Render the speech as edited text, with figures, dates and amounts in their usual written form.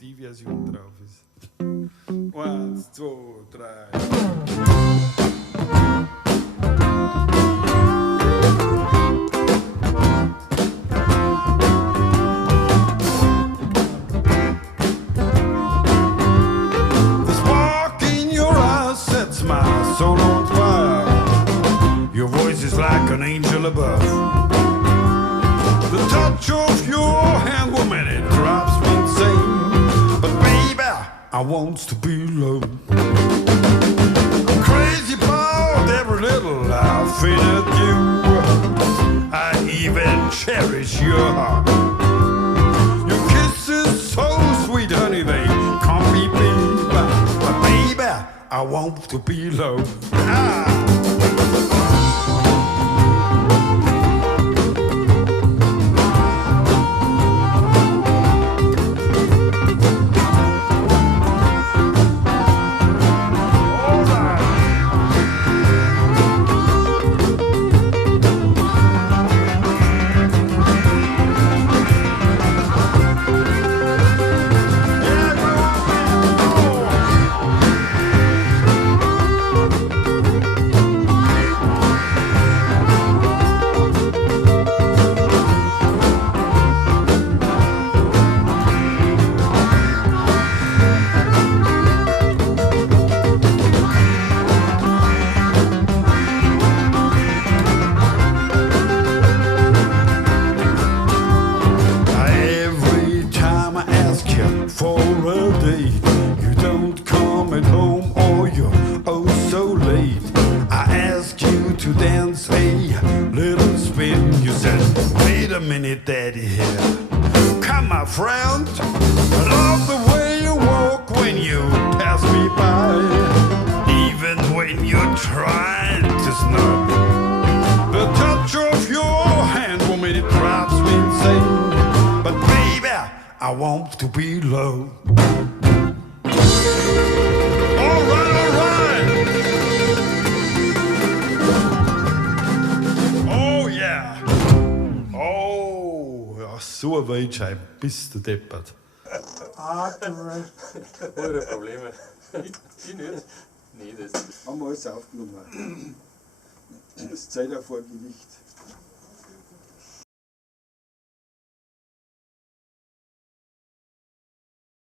die Version drauf ist. 1, 2, 3. The spark in your eyes sets my soul on fire. Your voice is like an angel above. The touch of your hand, woman, it drives me insane. But baby, I want to be alone. I'm crazy about every little laugh at you. I even cherish your heart. Your kiss is so sweet, honey, they can't be beat. But baby, I want to be alone. For a day, you don't come at home or you're oh so late. I ask you to dance a little spin. You said, wait a minute, daddy here. Come, my friend. I love the way you walk when you pass me by. Even when you're trying to snub. The touch of your hand, woman, it drives me insane. But baby, I want to be low. All right. Oh yeah. Oh, ja, so ein Weitschein, bist du deppert. Ohne Probleme. Ich nicht. Nee, das Haben wir alles aufgenommen. Das Zeit auf Gewicht.